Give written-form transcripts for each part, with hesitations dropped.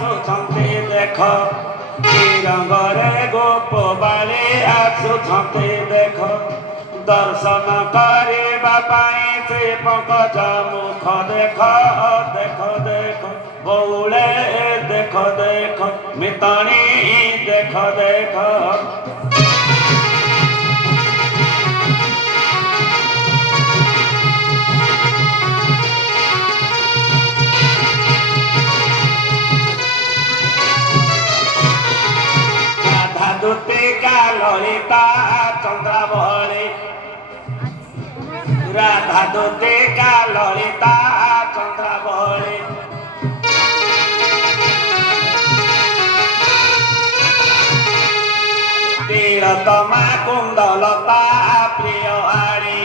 ଆସୁଛନ୍ତି ଦେଖ କି ରଙ୍ଗରେ ଗୋପ ବାଳି ଆସୁଛନ୍ତି ଦେଖ ଦର୍ଶନ କରିବା ପାଇଁ ଶ୍ରୀ ପଙ୍କଜ ମୁଖ ଦେଖ ଦେଖ ଦେଖ ବଉଳେ ଦେଖ ଦେଖ ମିତାଣୀ ଦେଖ ଦେଖ ଦୁତିକା ଲଳିତା ଚନ୍ଦ୍ରାବଳୀ ରାଧା ଦୁତିକା ଲଳିତା ଚନ୍ଦ୍ରାବଳୀ ତିଳତମା କୁଣ୍ଡଲତା ପ୍ରିୟ ଆଳି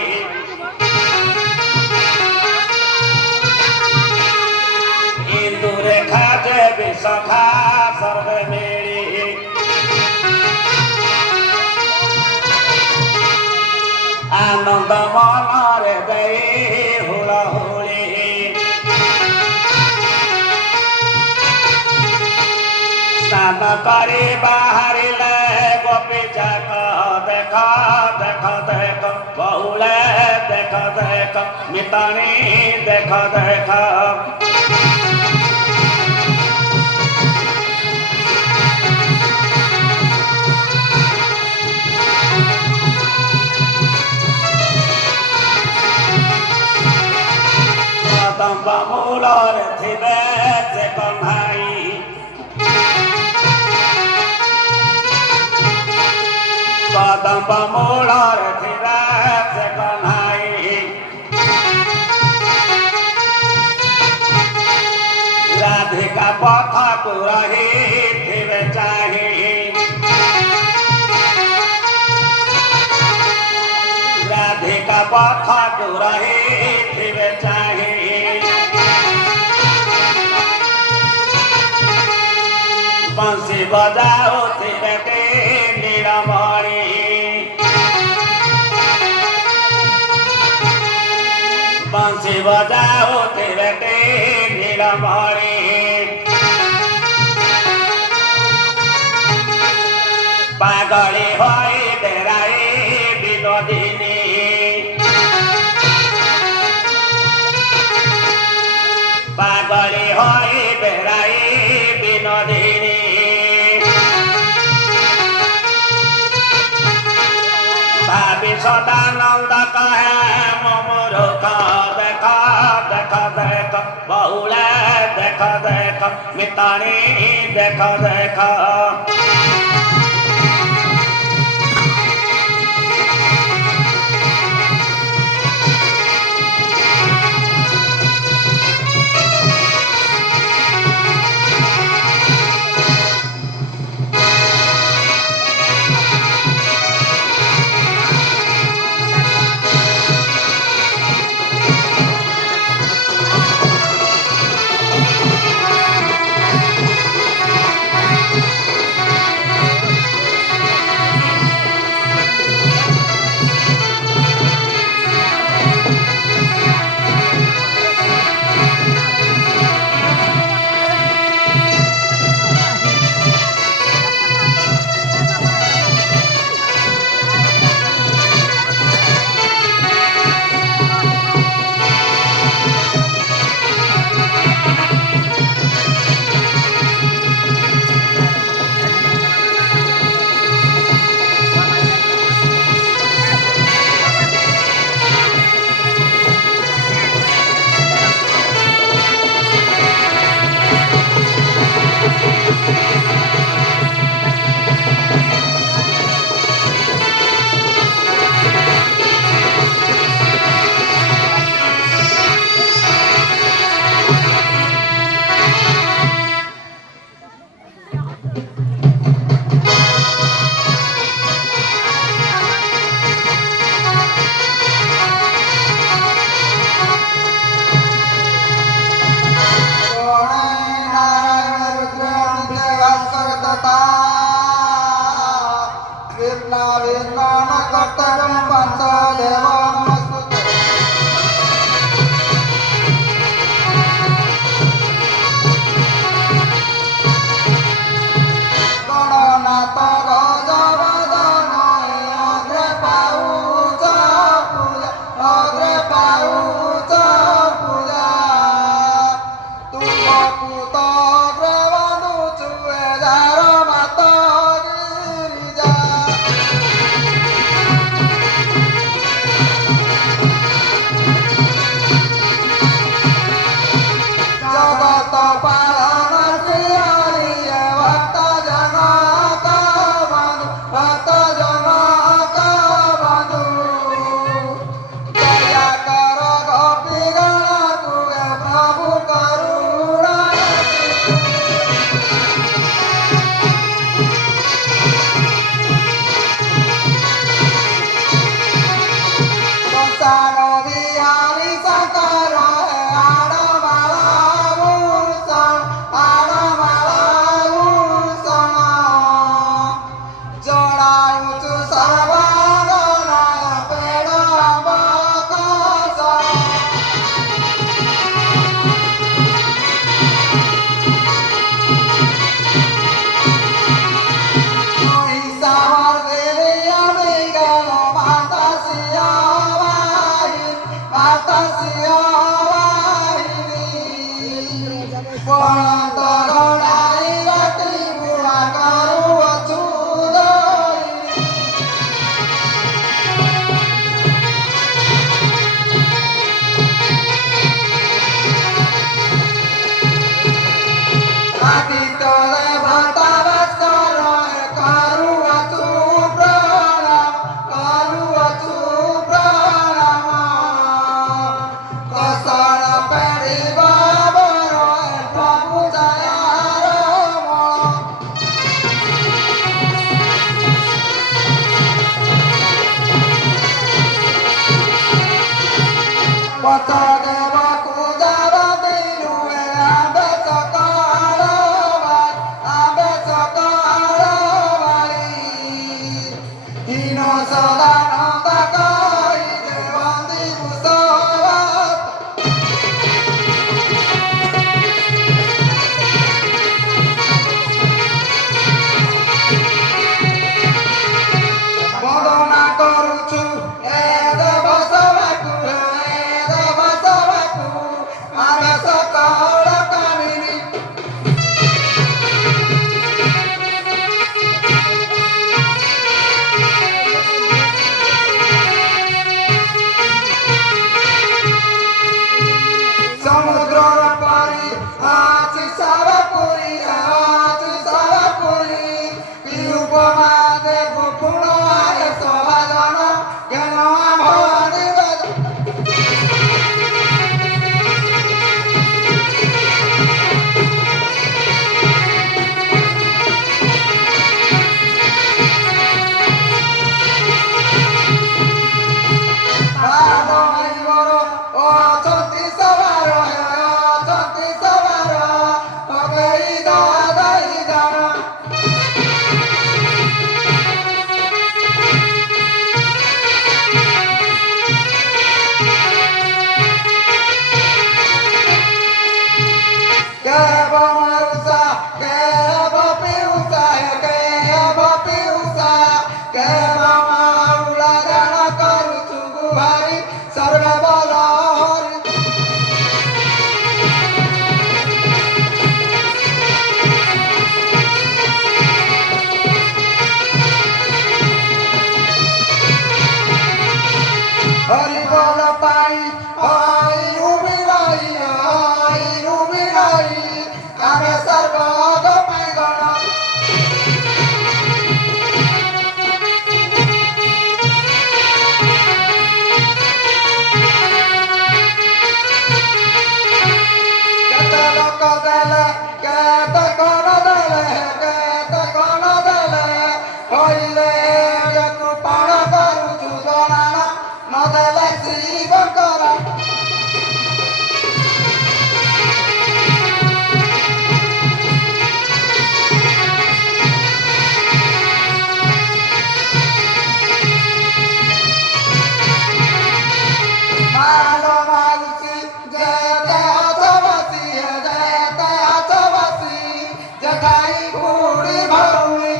ଇନ୍ଦୁରେଖା ଯେ ବିଶଖା ସର୍ବେ ମିଳି ଆନନ୍ଦ ମନରେ ଦେଇ ହୁଳହୁଳି ସ୍ନାନ କରି ବାହାରିଲେ ଗୋପୀ ଯାକ ଦେଖ ଦେଖ ଦେଖ ବଉଳେ ଦେଖ ଦେଖ ମିତାଣୀ ଦେଖ ଦେଖ କଦମ୍ବ ମୂଳରେ ଥିବେ ସେ କହ୍ନାଇ କଦମ୍ବ ମୂଳରେ ଥିବେ ସେ କହ୍ନାଇ ରାଧିକା ପଥକୁ ରହିଥିବେ ଚାହିଁ ରାଧିକା ପଥକୁ ରହିଥିବେ ଚାହିଁ बंसी बजाओ तिरके नीलमणि बंसी बजाओ तिरके नीलमणि पागली होई डेराई विनोदिनी पागली होई डेराई विनोदिनी भाभी सदानंद कहे मुमुरुख देख देख देख बउले देख देख मिताणी देख देख ସଦାନନ୍ଦ କହିଲେ ବନ୍ଦିବୁ ସବତ ବନ୍ଦନା କରୁଛୁ ଏ ଦେବ ସଭାକୁ ଆମେ ସକଳ କାମିନୀ ସମୁଦ୍ରର ପାଣି ଅଛି ସାରାପୁରୀ ଉପମା ଦେବ ପୁଣ ଆଏ ସଭାଜନ ଜ୍ଞାନ ଭବାନୀ ବେଦ ଅଛନ୍ତି ସବାର ପକେଇ ଦାଦାଇ ଜାଣ କେବ ମାରୁଷା କେବ ପିଉଷା କେବ ମାଉଳା ଜାଣ କରୁଛୁ ଗୁହାରି ସର୍ବବଲ ହରି ହରି ବଳ ପାଇଁ ଆଇରୁ ବିରାଇ ଆମେ ସର୍ବଗ ପାଇଁ ଗଣ କେତେ ଲୋକ ଦେଲେ କେତେ କଣ ଦେଲେ କହିଲେ କୃପାଣ କରୁଛୁ ଜଣାଣ ନଦେଲେ ଶିବଙ୍କର ମାଲ ମାଗୁଛି ଯେତେ ଅଛବସି ଯେଠାଇ ବୁଢ଼ୀ ଭଉଣୀ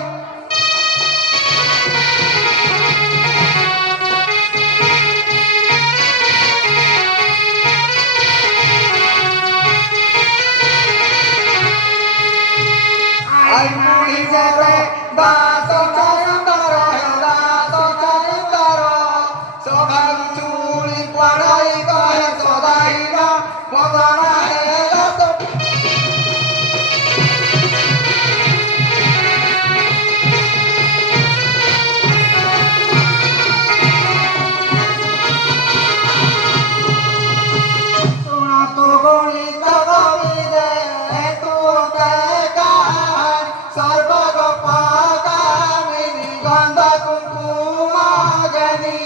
ଆଇ ବୁଢ଼ୀ ଯେବେ ଦାସ ଚନ୍ଦର ସଭାରୁ ଚୁଳି ପଡ଼ାଇ କହେ ସଦାଇର ବଦନା ହେଲା ଶୁଣ ତୁ ଗଣିତ କବିରେ ତୁ ସର୍ବଗ ପାଗାମିନି ଗନ୍ଧ କୁଙ୍କୁମ ଗନି